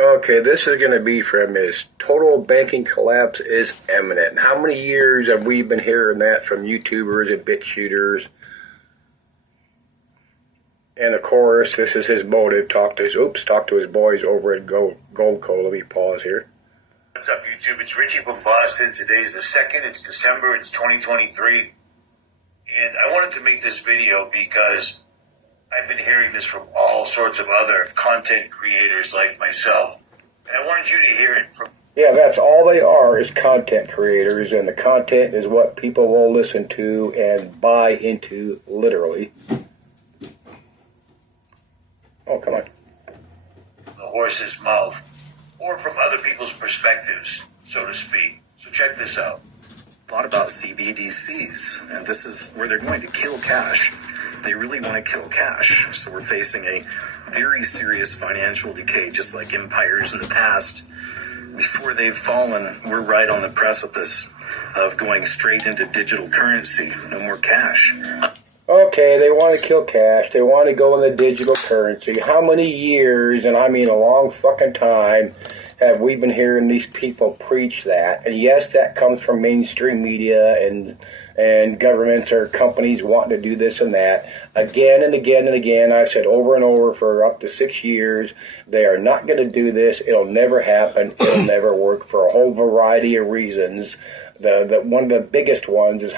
Okay, this is going to be from his total banking collapse is imminent. How many years have we been hearing that from YouTubers and bit shooters? And of course, this is his motive. Talk to his boys over at Gold Co. Let me pause here. What's up, YouTube? It's Ritchie from Boston. Today's the 2nd. It's December. It's 2023. And I wanted to make this video because I've been hearing this from all sorts of other content creators like myself. And I wanted you to hear it from... Yeah, that's all they are, is content creators. And the content is what people will listen to and buy into, literally. Oh, come on. The horse's mouth. Or from other people's perspectives, so to speak. So check this out. A lot about CBDCs, and this is where they're going to kill cash. They really want to kill cash. So we're facing a very serious financial decay, just like empires in the past. Before they've fallen, we're right on the precipice of going straight into digital currency. No more cash. Okay, they want to kill cash. They want to go in the digital currency. How many years, and I mean a long fucking time, have we been hearing these people preach that? And yes, that comes from mainstream media and governments or companies wanting to do this and that. Again and again and again, I've said over and over for up to 6 years, they are not going to do this. It'll never happen. It'll never work for a whole variety of reasons. One of the biggest ones is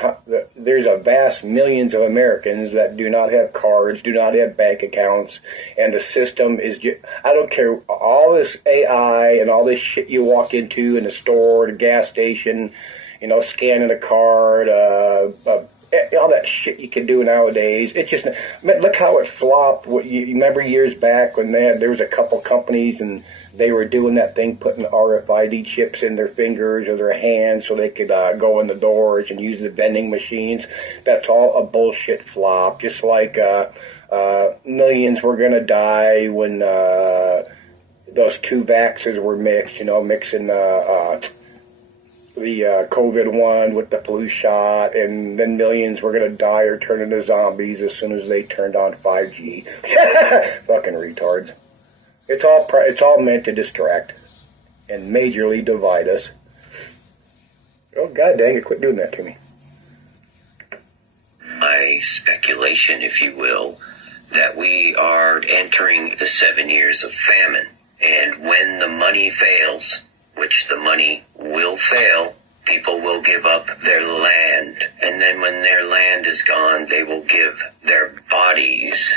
there's a vast millions of Americans that do not have cards, do not have bank accounts, and the system is just, I don't care, all this AI and all this shit you walk into in the store, the gas station, you know, scanning a card, all that shit you can do nowadays. It just, look how it flopped. You remember years back when there was a couple companies and they were doing that thing, putting RFID chips in their fingers or their hands so they could go in the doors and use the vending machines. That's all a bullshit flop. Just like millions were going to die when those two vaxxers were mixed, you know, mixing the COVID one with the flu shot, and then millions were going to die or turn into zombies as soon as they turned on 5G. Fucking retards. It's all meant to distract and majorly divide us. Oh, god dang it, quit doing that to me. My speculation, if you will, that we are entering the 7 years of famine. And when the money fails, which the money will fail, people will give up their land. And then when their land is gone, they will give their bodies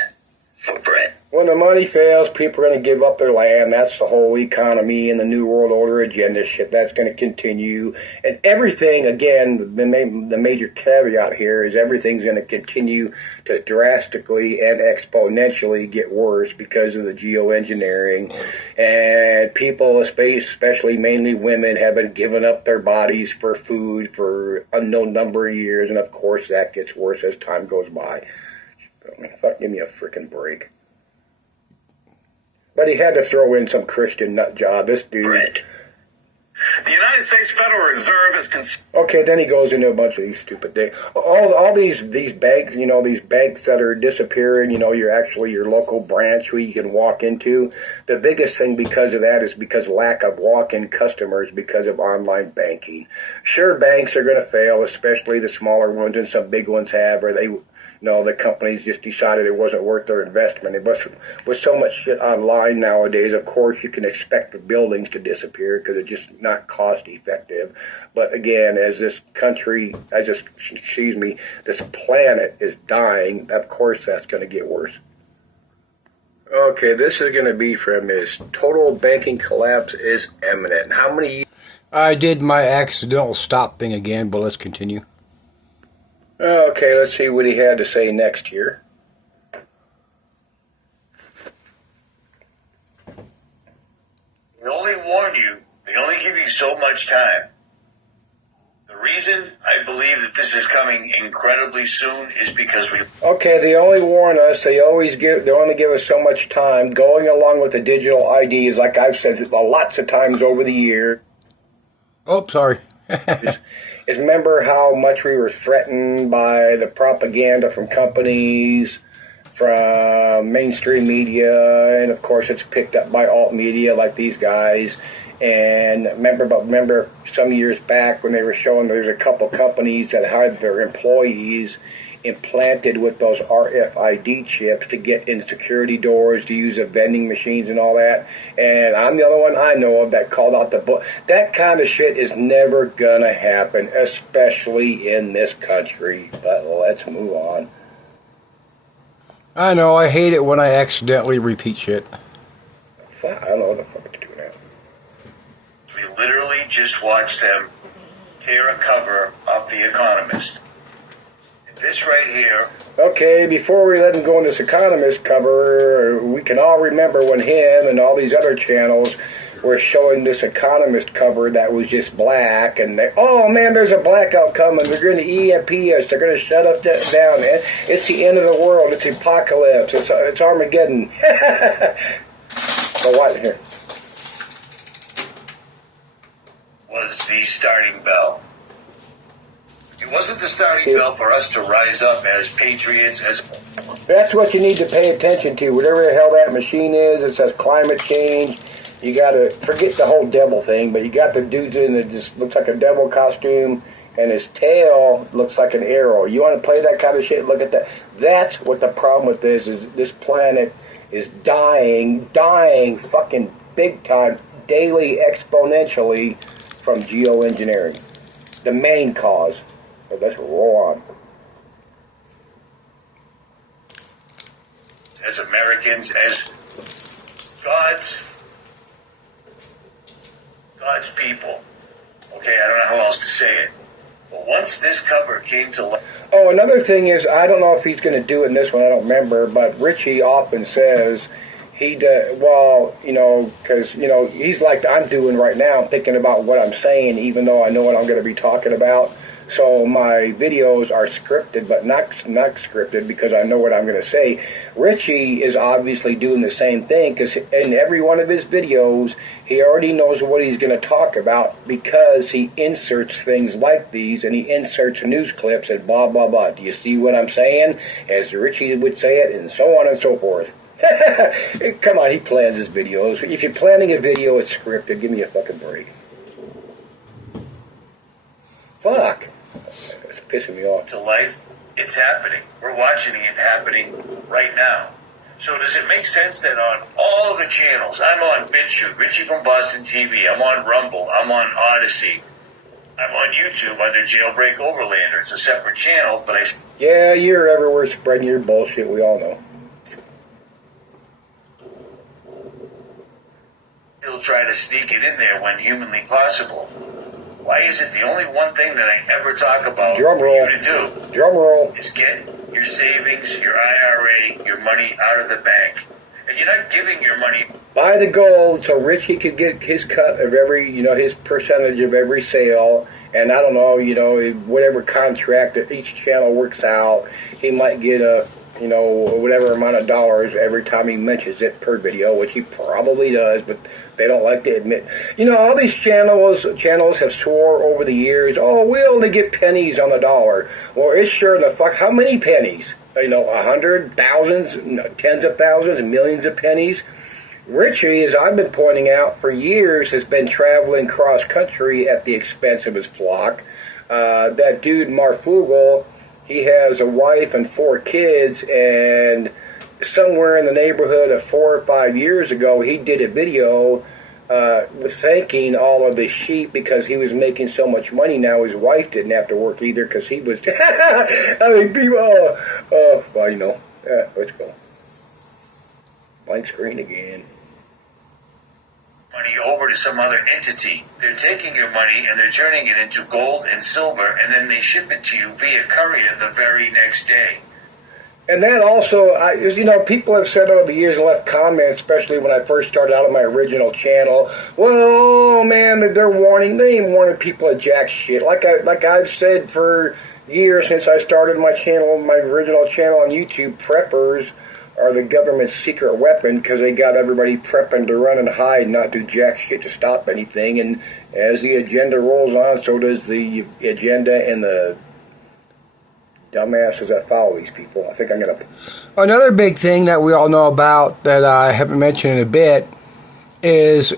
for bread. When the money fails, people are going to give up their land. That's the whole economy and the New World Order agenda shit. That's going to continue. And everything, again, the major caveat here is everything's going to continue to drastically and exponentially get worse because of the geoengineering. And people, especially mainly women, have been giving up their bodies for food for an unknown number of years. And of course, that gets worse as time goes by. I mean, fuck, give me a freaking break. But he had to throw in some Christian nut job. This dude. Bread. The United States Federal Reserve is... Okay, then he goes into a bunch of these stupid things. All these banks, you know, these banks that are disappearing, you know, your local branch where you can walk into. The biggest thing because of that is because lack of walk-in customers because of online banking. Sure, banks are going to fail, especially the smaller ones, and some big ones have, or they... No, the companies just decided it wasn't worth their investment. With so much shit online nowadays, of course, you can expect the buildings to disappear because it's just not cost effective. But again, as this country, this planet is dying, of course that's going to get worse. Okay, this is going to be from his total banking collapse is imminent. How many... I did my accidental stop thing again, but let's continue. Okay, let's see what he had to say next here. They only warn you. They only give you so much time. The reason I believe that this is coming incredibly soon is because we... Okay, they only warn us. They only give us so much time. Going along with the digital IDs, like I've said lots of times over the year. Oh, sorry. Is remember how much we were threatened by the propaganda from companies from mainstream media, and of course it's picked up by alt media like these guys. And remember some years back when they were showing there's a couple companies that had their employees implanted with those RFID chips to get in security doors, to use the vending machines and all that. And I'm the only one I know of that called out the book. That kind of shit is never gonna happen, especially in this country. But let's move on. I know, I hate it when I accidentally repeat shit. I don't know what the fuck to do now. We literally just watched them tear a cover off The Economist. This right here. Okay, before we let him go on this Economist cover, we can all remember when him and all these other channels were showing this Economist cover that was just black, and they, oh man, there's a blackout coming, they're going to EMP us, they're going to shut us down, it's the end of the world, it's the apocalypse, it's Armageddon. So what here? Was the starting bell. It wasn't the starting bell for us to rise up as patriots, as... That's what you need to pay attention to. Whatever the hell that machine is, it says climate change. You got to forget the whole devil thing, but you got the dude in that just looks like a devil costume, and his tail looks like an arrow. You want to play that kind of shit? Look at that. That's what the problem with this is. This planet is dying fucking big time, daily, exponentially from geoengineering. The main cause. So let's roll on. As Americans, as God's people. Okay, I don't know how else to say it. But once this cover came to light... Oh, another thing is, I don't know if he's going to do it in this one, I don't remember, but Ritchie often says he does, well, you know, because, you know, he's like I'm doing right now, thinking about what I'm saying, even though I know what I'm going to be talking about. So my videos are scripted, but not scripted because I know what I'm going to say. Ritchie is obviously doing the same thing because in every one of his videos, he already knows what he's going to talk about because he inserts things like these and he inserts news clips and blah, blah, blah. Do you see what I'm saying? As Ritchie would say it, and so on and so forth. Come on, he plans his videos. If you're planning a video, it's scripted. Give me a fucking break. Fuck. It's pissing me off. To life, it's happening. We're watching it happening right now. So does it make sense that on all the channels, I'm on BitChute, Ritchie from Boston TV, I'm on Rumble, I'm on Odyssey, I'm on YouTube under Jailbreak Overlander. It's a separate channel, but I... Yeah, you're everywhere spreading your bullshit, we all know. Still try to sneak it in there when humanly possible. Why is it the only one thing that I ever talk about Drum for roll. you to do Drum roll. is get your savings, your IRA, your money out of the bank. And you're not giving your money... Buy the gold so Ritchie could get his cut of every, you know, his percentage of every sale. And I don't know, you know, whatever contract that each channel works out, he might get a, you know, whatever amount of dollars every time he mentions it per video, which he probably does, but they don't like to admit. You know, all these channels have swore over the years, oh, we only get pennies on the dollar. Well, it's sure the fuck, how many pennies? You know, 100, thousands, tens of thousands, millions of pennies. Ritchie, as I've been pointing out for years, has been traveling cross-country at the expense of his flock. That dude, Marfugel, he has a wife and 4 kids, and somewhere in the neighborhood of 4 or 5 years ago, he did a video thanking all of the sheep because he was making so much money now. His wife didn't have to work either because he was... I mean, people... well, you know, let's go. Blank screen again. Money over to some other entity. They're taking your money and they're turning it into gold and silver, and then they ship it to you via courier the very next day. And that also, you know, people have said over the years and left comments, especially when I first started out on my original channel, well, oh man, they're warning, they ain't warning people of jack shit. Like I've said for years since I started my channel, my original channel on YouTube, preppers are the government's secret weapon because they got everybody prepping to run and hide and not do jack shit to stop anything. And as the agenda rolls on, so does the agenda and the dumbasses that follow these people. I think I'm going to... Another big thing that we all know about that I haven't mentioned in a bit is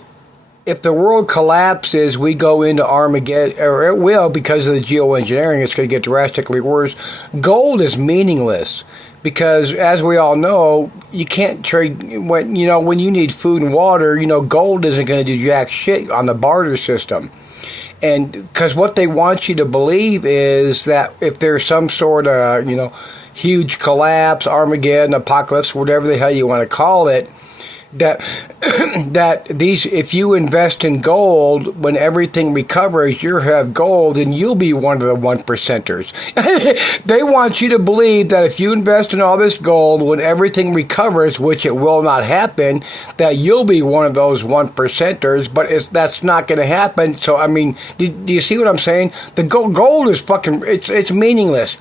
if the world collapses, we go into Armageddon, or it will because of the geoengineering, it's going to get drastically worse. Gold is meaningless because, as we all know, you can't trade, when you need food and water, gold isn't going to do jack shit on the barter system. And because what they want you to believe is that if there's some sort of, huge collapse, Armageddon, apocalypse, whatever the hell you want to call it, that if you invest in gold, when everything recovers, you have gold and you'll be one of the 1%ers. They want you to believe that if you invest in all this gold, when everything recovers, which it will not happen, that you'll be one of those 1%ers, but that's not going to happen. So, I mean, do you see what I'm saying? The gold is fucking, it's meaningless.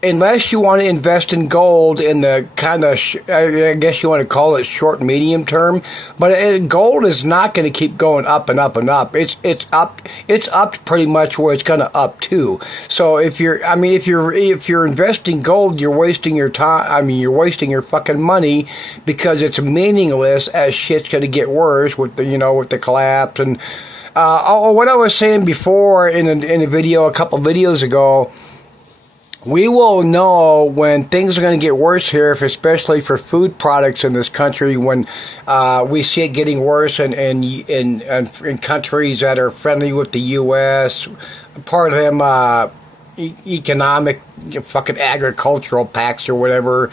Unless you want to invest in gold in the kind of, I guess you want to call it short, medium term, but gold is not going to keep going up and up and up. It's up pretty much where it's going to up to. So if you're investing gold, you're wasting your time. I mean, you're wasting your fucking money because it's meaningless as shit's going to get worse with the collapse and what I was saying before in a video a couple videos ago. We will know when things are going to get worse here, especially for food products in this country, when we see it getting worse in countries that are friendly with the U.S., part of them economic, fucking agricultural pacts or whatever,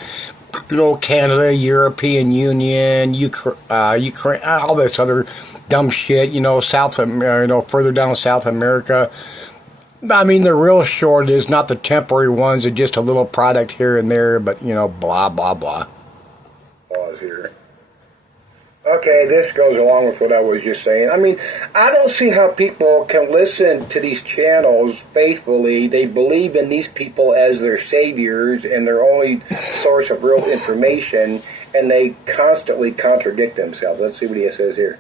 Canada, European Union, Ukraine, all this other dumb shit, further down South America. I mean, the real short is not the temporary ones, it's just a little product here and there, but, blah, blah, blah. Pause here. Okay, this goes along with what I was just saying. I mean, I don't see how people can listen to these channels faithfully. They believe in these people as their saviors and their only source of real information, and they constantly contradict themselves. Let's see what he says here.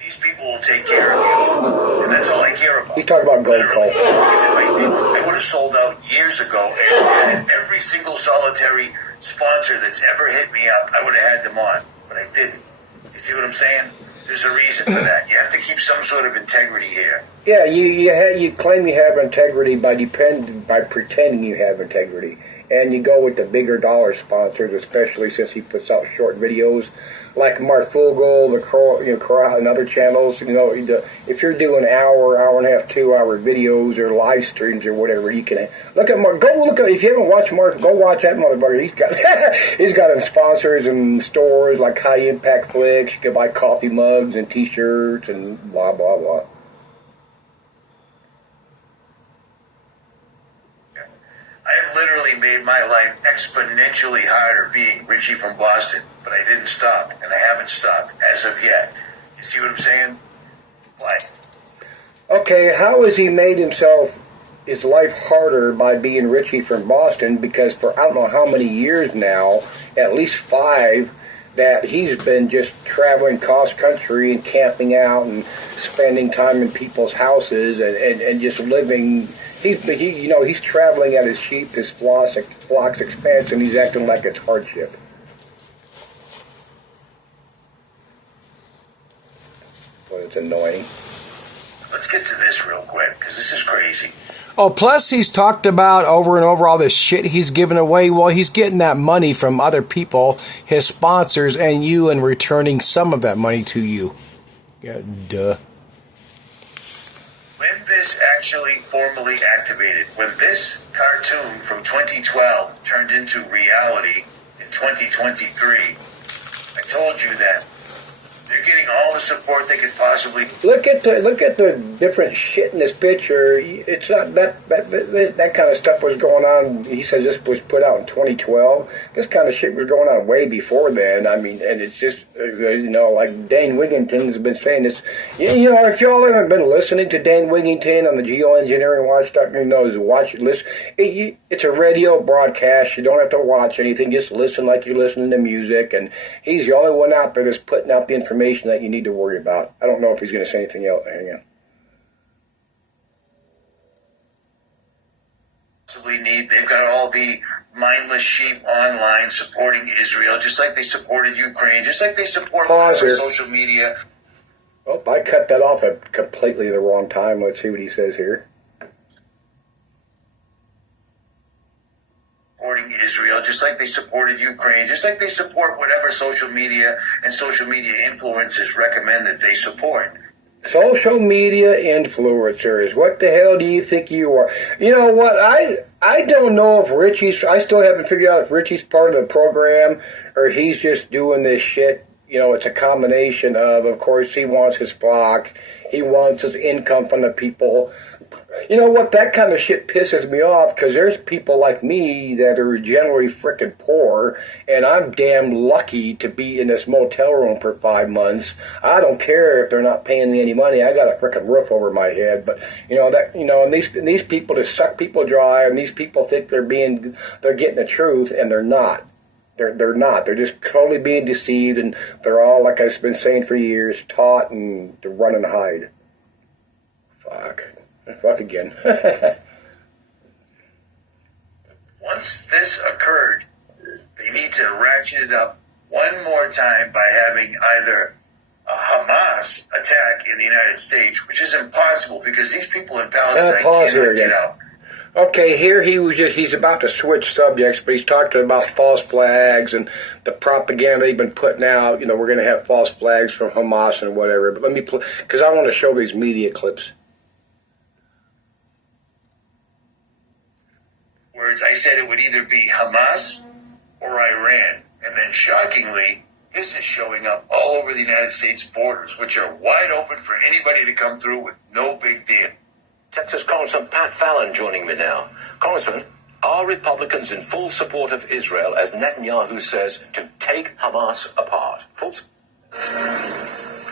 These people will take care of you, and that's all I care about. He's talking about gold coal. Because if I didn't, I would have sold out years ago, and every single solitary sponsor that's ever hit me up, I would have had them on, but I didn't. You see what I'm saying? There's a reason for that. You have to keep some sort of integrity here. Yeah, you claim you have integrity by pretending you have integrity, and you go with the bigger dollar sponsors, especially since he puts out short videos. Like Mark Fogel, and other channels, if you're doing hour and a half, 2 hour videos or live streams or whatever, you can look at Mark. If you haven't watched Mark, go watch that motherfucker. He's got sponsors and stores like High Impact Flicks. You can buy coffee mugs and T-shirts and blah blah blah. I have literally made my life exponentially harder being Ritchie from Boston, but I didn't stop, and I haven't stopped as of yet. You see what I'm saying? Why? Okay, how has he made his life harder by being Ritchie from Boston? Because for I don't know how many years now, at least 5, that he's been just traveling cross country and camping out and spending time in people's houses and just living. He's traveling at his flock's expense, and he's acting like it's hardship. Well, it's annoying. Let's get to this real quick, because this is crazy. Oh, plus he's talked about over and over all this shit he's giving away. Well, he's getting that money from other people, his sponsors, and you, and returning some of that money to you. Yeah, duh. When this actually formally activated, when this cartoon from 2012 turned into reality in 2023, I told you that they're getting all the support they could possibly. Look at the different shit in this picture. It's not that kind of stuff was going on. He says this was put out in 2012. This kind of shit was going on way before then. I mean, and it's just like Dane Wigington's been saying this. If y'all haven't been listening to Dane Wigington on the Geoengineering Watchdog, listen. It's a radio broadcast. You don't have to watch anything. Just listen like you're listening to music. And he's the only one out there that's putting out the information that you need to worry about. I don't know if he's going to say anything else. Hang on. need. They've got all the mindless sheep online supporting Israel, just like they supported Ukraine, just like they support social media. Oh, I cut that off at completely the wrong time. Let's see what he says here. Supporting Israel, just like they supported Ukraine, just like they support whatever social media and social media influencers recommend that they support. Social media influencers. What the hell do you think you are? You know what? I don't know if Ritchie's. I still haven't figured out if Ritchie's part of the program or he's just doing this shit. You know, it's a combination of course, he wants his flock. He wants his income from the people. You know what? That kind of shit pisses me off because there's people like me that are generally frickin' poor, and I'm damn lucky to be in this motel room for 5 months. I don't care if they're not paying me any money. I got a frickin' roof over my head. But and these people just suck people dry, and these people think they're getting the truth, and they're not. They're not. They're just totally being deceived, and they're all, like I've been saying for years, taught and to run and hide. Fuck again. Once this occurred, they need to ratchet it up one more time by having either a Hamas attack in the United States, which is impossible because these people in Palestine can't get out. Okay, here he's about to switch subjects, but he's talking about false flags and the propaganda they've been putting out. You know, we're going to have false flags from Hamas and whatever. But let me play, because I want to show these media clips. Words, I said it would either be Hamas or Iran. And then shockingly, this is showing up all over the United States borders, which are wide open for anybody to come through with no big deal. Texas Congressman Pat Fallon joining me now. Congressman, are Republicans in full support of Israel, as Netanyahu says, to take Hamas apart?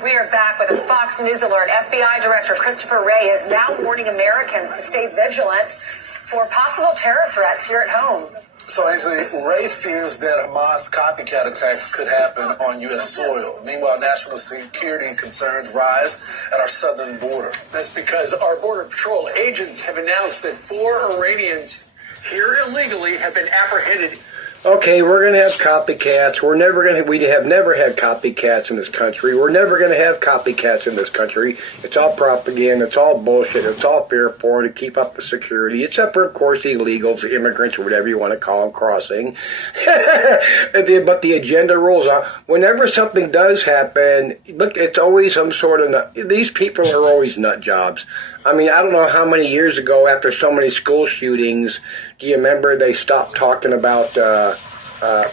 We are back with a Fox News alert. FBI Director Christopher Wray is now warning Americans to stay vigilant for possible terror threats here at home. So, Ainsley, Ray fears that Hamas copycat attacks could happen on U.S. soil. Meanwhile, national security concerns rise at our southern border. That's because our Border Patrol agents have announced that 4 Iranians here illegally have been apprehended. Okay, we're going to have copycats. We have never had copycats in this country. We're never going to have copycats in this country. It's all propaganda. It's all bullshit. It's all fear porn to keep up the security. Except for, of course, the illegals, the immigrants, or whatever you want to call them, crossing. But the agenda rolls on. Whenever something does happen, look, it's always some sort of... These people are always nut jobs. I mean, I don't know how many years ago, after so many school shootings, do you remember they stopped talking about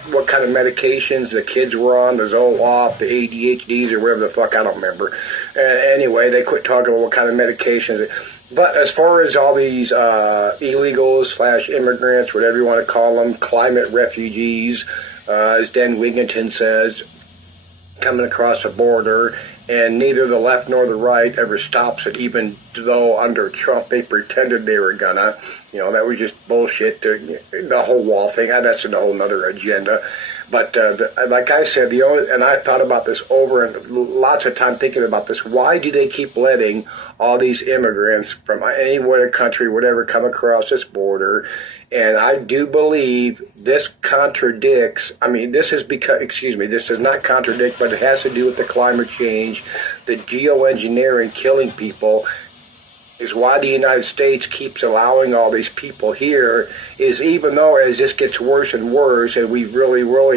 what kind of medications the kids were on, the Zoloft, the ADHDs, or whatever the fuck, I don't remember. Anyway, they quit talking about what kind of medications. But as far as all these illegals / immigrants, whatever you want to call them, climate refugees, as Dan Wigington says, coming across the border, and neither the left nor the right ever stops it, even though under Trump they pretended they were gonna. You know, that was just bullshit. The whole wall thing, that's a whole other agenda. But like I said, and I thought about this over and lots of time thinking about this. Why do they keep letting all these immigrants from any country, whatever, come across this border? And I do believe this contradicts, this does not contradict, but it has to do with the climate change, the geoengineering, killing people, is why the United States keeps allowing all these people here, is even though as this gets worse and worse, and we really will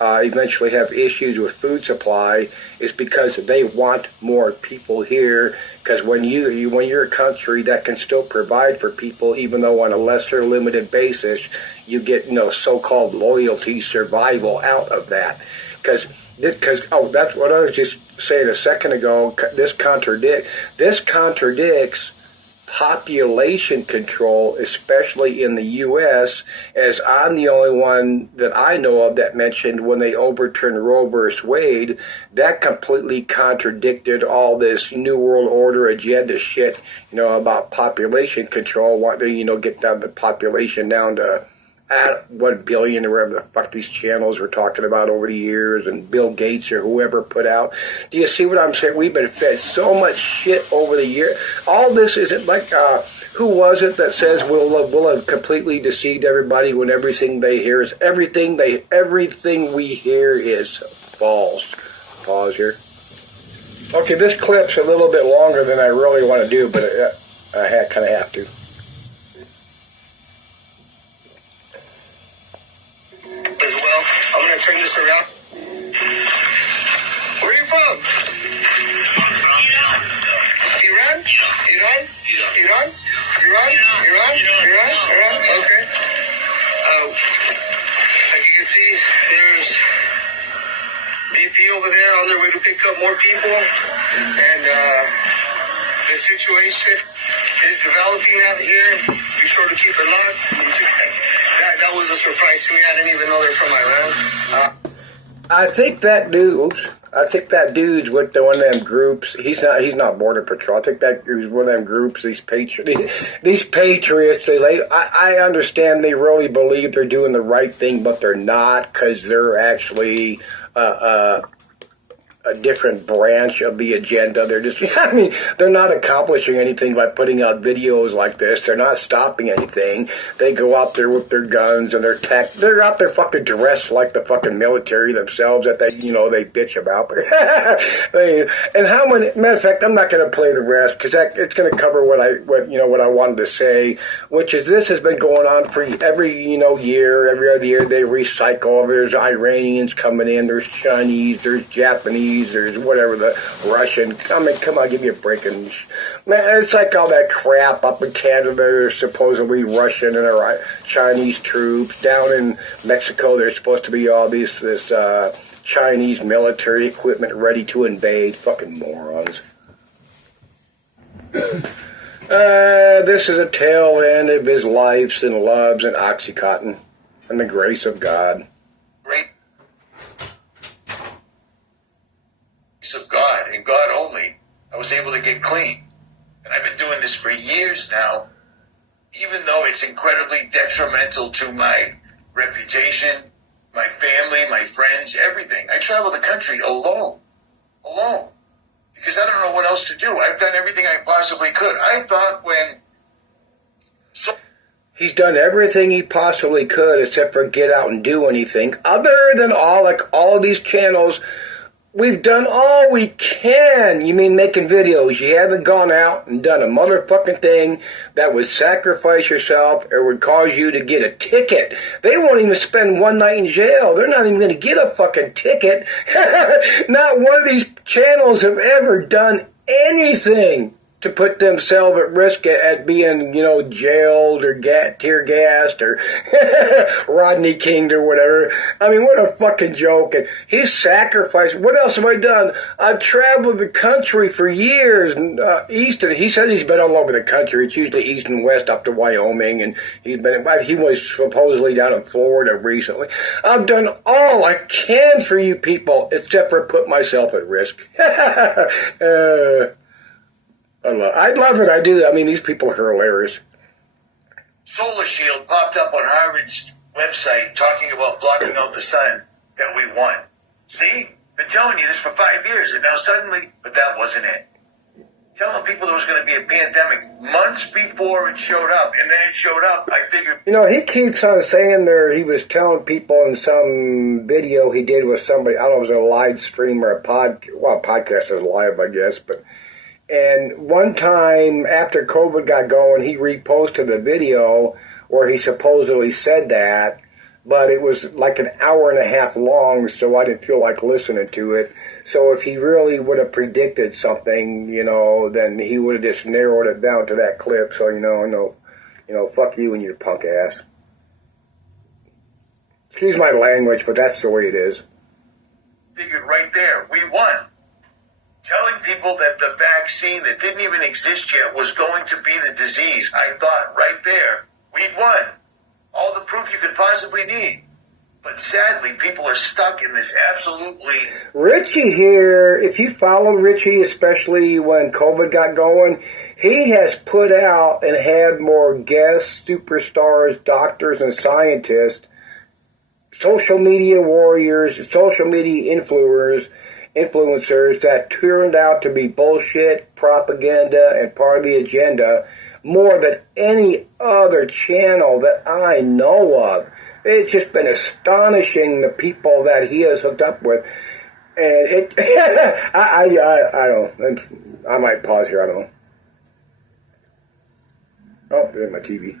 eventually have issues with food supply, is because they want more people here. Because when you're a country that can still provide for people, even though on a lesser limited basis, you get so-called loyalty, survival out of that. Because that's what I was just saying a second ago. This contradicts population control, especially in the U.S., as I'm the only one that I know of that mentioned when they overturned Roe versus Wade. That completely contradicted all this New World Order agenda shit, about population control, wanting to, get down the population down to 1 billion or whatever the fuck these channels were talking about over the years, and Bill Gates or whoever put out. Do you see what I'm saying? We've been fed so much shit over the years. All this isn't like Who was it that says we'll have completely deceived everybody when everything they hear is everything we hear is false? Pause here. Okay, this clip's a little bit longer than I really want to do, but I kind of have to. As well, I'm going to turn this around. Where are you from? Iran? Iran? Iran? Iran? Iran? Iran? Iran? Okay. Like you can see, there's BP over there on their way to pick up more people. And the situation is developing out here. Be sure to keep it locked. That was a surprise to me. I didn't even know they're from Iran. I think that dude's with one of them groups. He's not Border Patrol. I think that he's one of them groups. These patriots. I understand they really believe they're doing the right thing, but they're not, because they're actually a different branch of the agenda. They're just, they're not accomplishing anything by putting out videos like this. They're not stopping anything. They go out there with their guns and their tech. They're out there fucking dressed like the fucking military themselves that they bitch about. And how many, matter of fact, I'm not going to play the rest because it's going to cover what I wanted to say, which is this has been going on for every year, every other year. They recycle. There's Iranians coming in. There's Chinese. There's Japanese. There's whatever, the Russian. Come on, give me a break. And, man, it's like all that crap up in Canada. There's supposedly Russian and Chinese troops. Down in Mexico, there's supposed to be all this Chinese military equipment ready to invade. Fucking morons. This is a tail end of his lives and loves and Oxycontin and the grace of God. Of God and God only, I was able to get clean. And I've been doing this for years now, even though it's incredibly detrimental to my reputation, my family, my friends, everything. I travel the country alone, because I don't know what else to do. I've done everything I possibly could. I thought he's done everything he possibly could except for get out and do anything. Other than all of these channels, we've done all we can. You mean making videos? You haven't gone out and done a motherfucking thing that would sacrifice yourself or would cause you to get a ticket. They won't even spend one night in jail. They're not even going to get a fucking ticket. Not one of these channels have ever done anything to put themselves at risk at being, jailed or tear gassed or Rodney Kinged or whatever. I mean, what a fucking joke. And he's sacrificed. What else have I done? I've traveled the country for years. He said he's been all over the country. It's usually east and west up to Wyoming. And he was supposedly down in Florida recently. I've done all I can for you people except for put myself at risk. I love it. I do. I mean, these people are hilarious. Solar Shield popped up on Harvard's website talking about blocking out the sun, that we won. See? Been telling you this for 5 years, and now suddenly, but that wasn't it. Telling people there was going to be a pandemic months before it showed up, and then it showed up. I figured... he keeps on saying he was telling people in some video he did with somebody, I don't know if it was a live stream or a podcast is live, I guess, but... And one time after COVID got going, he reposted a video where he supposedly said that, but it was like an hour and a half long, so I didn't feel like listening to it. So if he really would have predicted something, then he would have just narrowed it down to that clip. So, fuck you and your punk ass. Excuse my language, but that's the way it is. Figured right there, we won. Telling people that the vaccine that didn't even exist yet was going to be the disease. I thought right there, we'd won. All the proof you could possibly need. But sadly, people are stuck in this absolutely... Ritchie here, if you follow Ritchie, especially when COVID got going, he has put out and had more guests, superstars, doctors, and scientists, social media warriors, social media influencers that turned out to be bullshit, propaganda, and part of the agenda more than any other channel that I know of. It's just been astonishing, the people that he has hooked up with. And it, I don't, I might pause here, I don't know. Oh, there's my TV.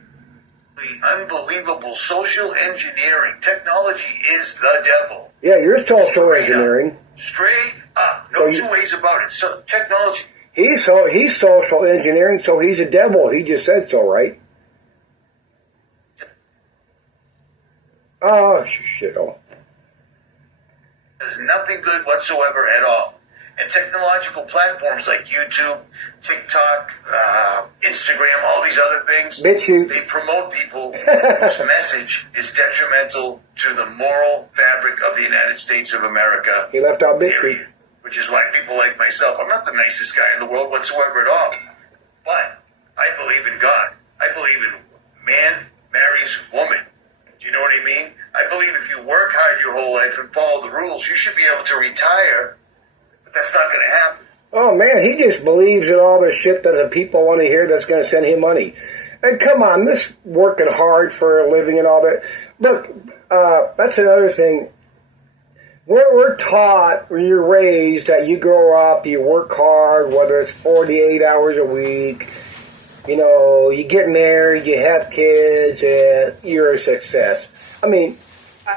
The unbelievable social engineering. Technology is the devil. Yeah, you're social engineering. Straight up. No two ways about it. So technology. He's social engineering, so he's a devil. He just said so, right? Oh, shit. Oh. There's nothing good whatsoever at all. And technological platforms like YouTube, TikTok, Instagram, all these other things, BitChute, they promote people whose message is detrimental to the moral fabric of the United States of America. He left out BitChute. Which is why people like myself, I'm not the nicest guy in the world whatsoever at all. But I believe in God. I believe in man marries woman. Do you know what I mean? I believe if you work hard your whole life and follow the rules, you should be able to retire. But that's not going to happen. Oh, man, he just believes in all the shit that the people want to hear that's going to send him money. And come on, this working hard for a living and all that. Look, that's another thing. We're taught, when you're raised, that you grow up, you work hard, whether it's 48 hours a week, you know, you get married, you have kids, and you're a success. I mean,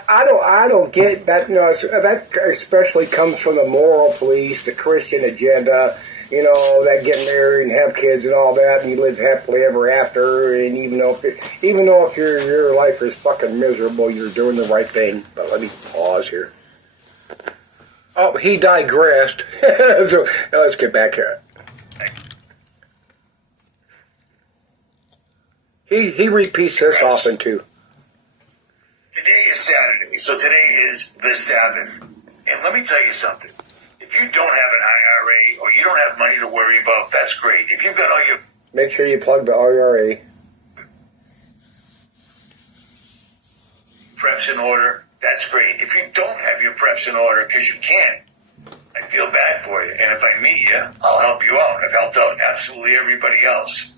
I don't get that. You know, that especially comes from the moral police, the Christian agenda. You know, that get married and have kids and all that, and you live happily ever after. And even though if your life is fucking miserable, you're doing the right thing. But let me pause here. Oh, he digressed. So let's get back here. He repeats this often too. Today is Saturday, so today is the Sabbath. And let me tell you something. If you don't have an IRA or you don't have money to worry about, that's great. If you've got all your... Make sure you plug the IRA. Preps in order, that's great. If you don't have your preps in order, because you can't, I feel bad for you. And if I meet you, I'll help you out. I've helped out absolutely everybody else.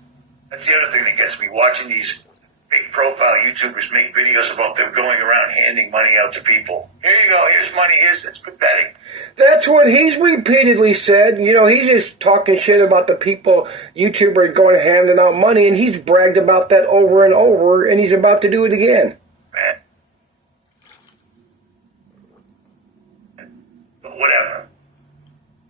That's the other thing that gets me, watching these big profile YouTubers make videos about them going around handing money out to people. Here you go, here's money, it's pathetic. That's what he's repeatedly said. You know, he's just talking shit about the people, YouTubers going handing out money, and he's bragged about that over and over, and he's about to do it again. Man. But whatever.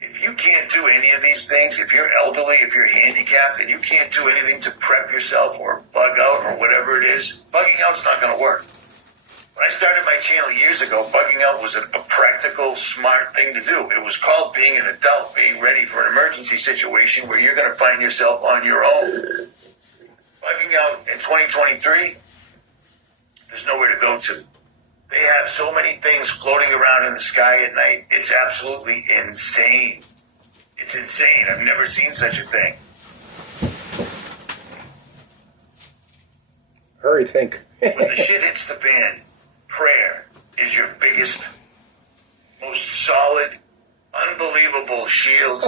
If you can't do any of these things, if you're elderly, if you're handicapped, and you can't do anything to prep yourself or bug out or whatever it is, bugging out's not going to work. When I started my channel years ago, bugging out was a practical, smart thing to do. It was called being an adult, being ready for an emergency situation where you're going to find yourself on your own. Bugging out in 2023, there's nowhere to go to. They have so many things floating around in the sky at night. It's absolutely insane. It's insane. I've never seen such a thing. Hurry, think. When the shit hits the fan, prayer is your biggest, most solid, unbelievable shield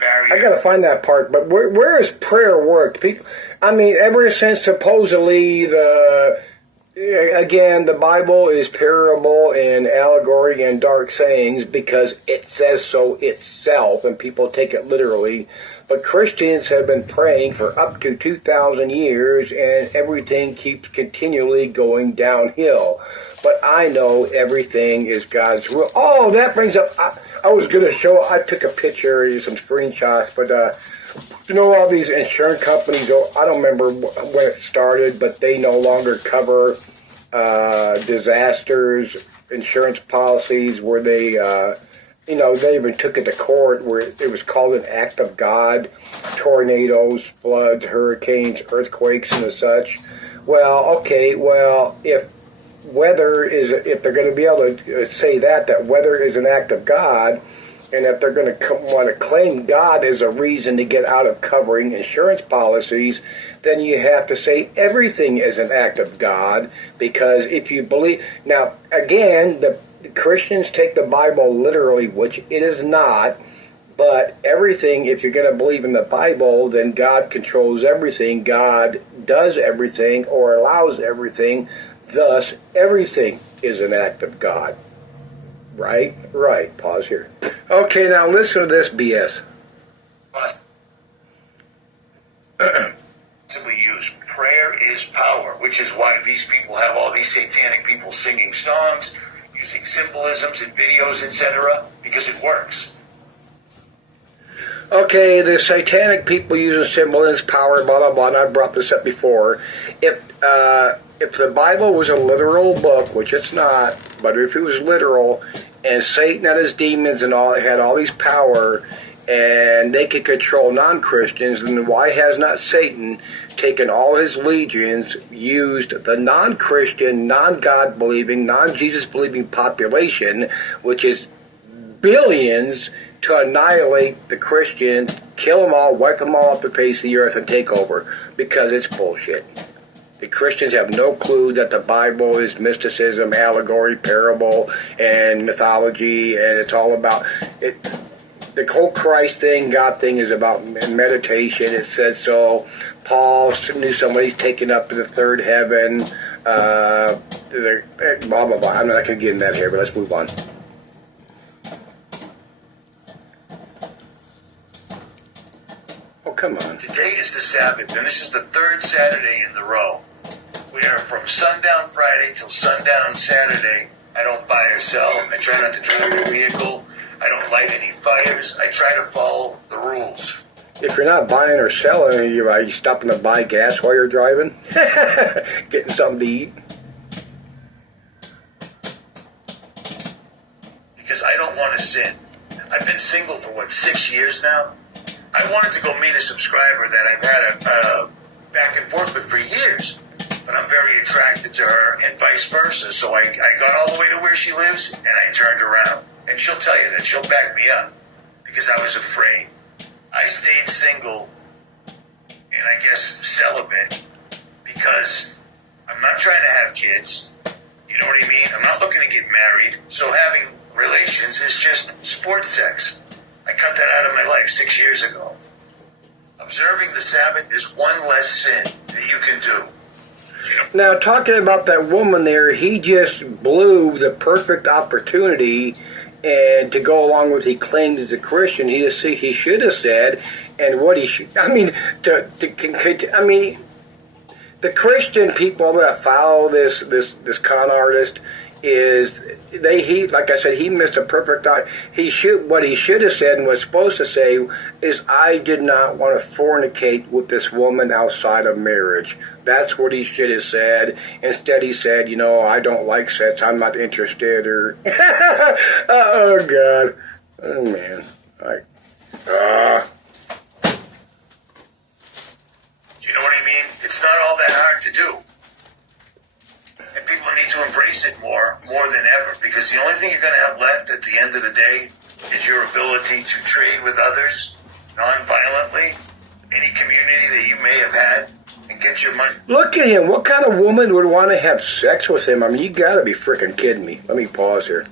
barrier. I gotta find that part. But where has prayer worked? People, I mean, ever since supposedly again, the Bible is parable and allegory and dark sayings because it says so itself, and people take it literally. But Christians have been praying for up to 2,000 years, and everything keeps continually going downhill. But I know everything is God's will. Oh, that brings up, I was going to show, I took a picture, some screenshots, but you know, all these insurance companies, I don't remember when it started, but they no longer cover disasters, insurance policies where they, you know, they even took it to court where it was called an act of God, tornadoes, floods, hurricanes, earthquakes, and such. Well, okay, well, if they're going to be able to say that weather is an act of God, and if they're going to want to claim God as a reason to get out of covering insurance policies, then you have to say everything is an act of God, because if you believe... Now, again, the Christians take the Bible literally, which it is not. But everything, if you're going to believe in the Bible, then God controls everything. God does everything or allows everything. Thus, everything is an act of God. Right? Right. Pause here. Okay, now listen to this BS. Simply use prayer is power, which is why these people have all these satanic people singing songs, using symbolisms in videos, etc., because it works. Okay, the satanic people using symbolism, power, blah blah blah. And I've brought this up before. If the Bible was a literal book, which it's not, but if it was literal, and Satan and his demons and all had all these power, and they could control non-Christians, then why has not Satan taken all his legions, used the non-Christian, non-God-believing, non-Jesus-believing population, which is billions, to annihilate the Christians, kill them all, wipe them all off the face of the earth, and take over? Because it's bullshit. The Christians have no clue that the Bible is mysticism, allegory, parable, and mythology, and it's all about it. The whole Christ thing, God thing, is about meditation. It says so. Paul knew somebody's taken up to the third heaven. Blah blah blah. I'm not going to get in that here, but let's move on. Oh, come on. Today is the Sabbath, and this is the third Saturday in the row. We are from sundown Friday till sundown Saturday. I don't buy or sell. I try not to drive a vehicle. I don't light any fires. I try to follow the rules. If you're not buying or selling, are you stopping to buy gas while you're driving? Getting something to eat? Because I don't want to sin. I've been single for, 6 years now? I wanted to go meet a subscriber that I've had a back and forth with for years. But I'm very attracted to her and vice versa. So I got all the way to where she lives and I turned around. And she'll tell you that. She'll back me up. Because I was afraid. I stayed single and I guess celibate because I'm not trying to have kids. You know what I mean? I'm not looking to get married. So having relations is just sport sex. I cut that out of my life 6 years ago. Observing the Sabbath is one less sin that you can do. Now, talking about that woman there, he just blew the perfect opportunity, and to go along with he claimed as a Christian, he should have said, and what he should, I mean, the Christian people that follow this con artist is like I said, he missed a perfect. What he should have said and was supposed to say is, I did not want to fornicate with this woman outside of marriage. That's what he should have said. Instead, he said, I don't like sex. I'm not interested. Or oh God, oh man, You know what I mean? It's not all that hard to do. And people need to embrace it more than ever, because the only thing you're going to have left at the end of the day is your ability to trade with others non-violently, any community that you may have had, and get your money. Look at him. What kind of woman would want to have sex with him? I mean, you got to be freaking kidding me. Let me pause here.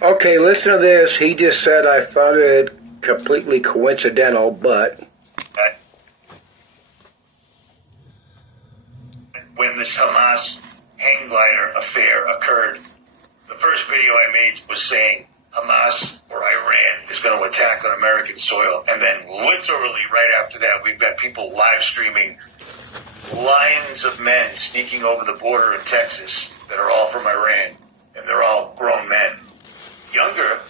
Okay, listen to this. He just said, I found it completely coincidental, but when this Hamas hang glider affair occurred, the first video I made was saying Hamas or Iran is going to attack on American soil. And then literally right after that, we've got people live streaming lines of men sneaking over the border in Texas that are all from Iran. And they're all grown men. Younger.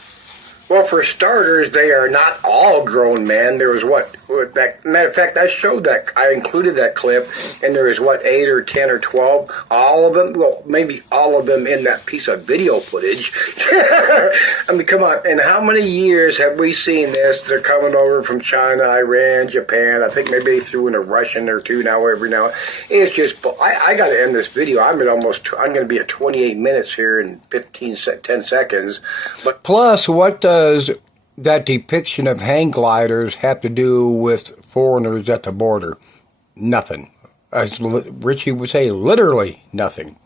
Well, for starters, they are not all grown men. There was matter of fact, I showed that, I included that clip, and there is 8 or 10 or 12, all of them, well, maybe all of them in that piece of video footage. I mean, come on, and how many years have we seen this? They're coming over from China, Iran, Japan, I think maybe they threw in a Russian or two now every now. It's just, I got to end this video. I'm going to be at 28 minutes here in 10 seconds. But plus, what does that depiction of hang gliders have to do with foreigners at the border? Nothing. As Ritchie would say, literally nothing.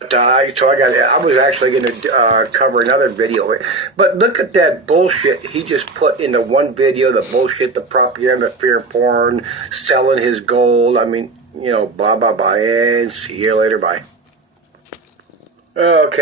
I was actually going to cover another video. But look at that bullshit he just put into one video, the bullshit, the propaganda, fear porn, selling his gold. I mean, blah, blah, blah, and see you later, bye. Okay.